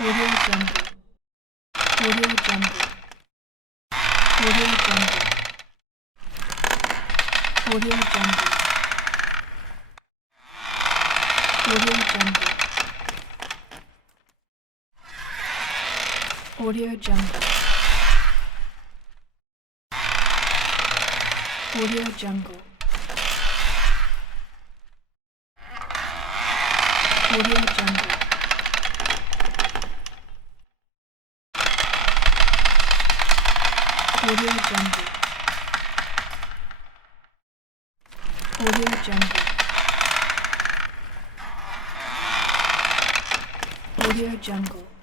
Audio Jungle. Audio Jungle. Audio Jungle. Audio Jungle. Audio Jungle. Audio Jungle. Audio Jungle. Audio Jungle. Audio Jungle. Audio Jungle. Audio Jungle.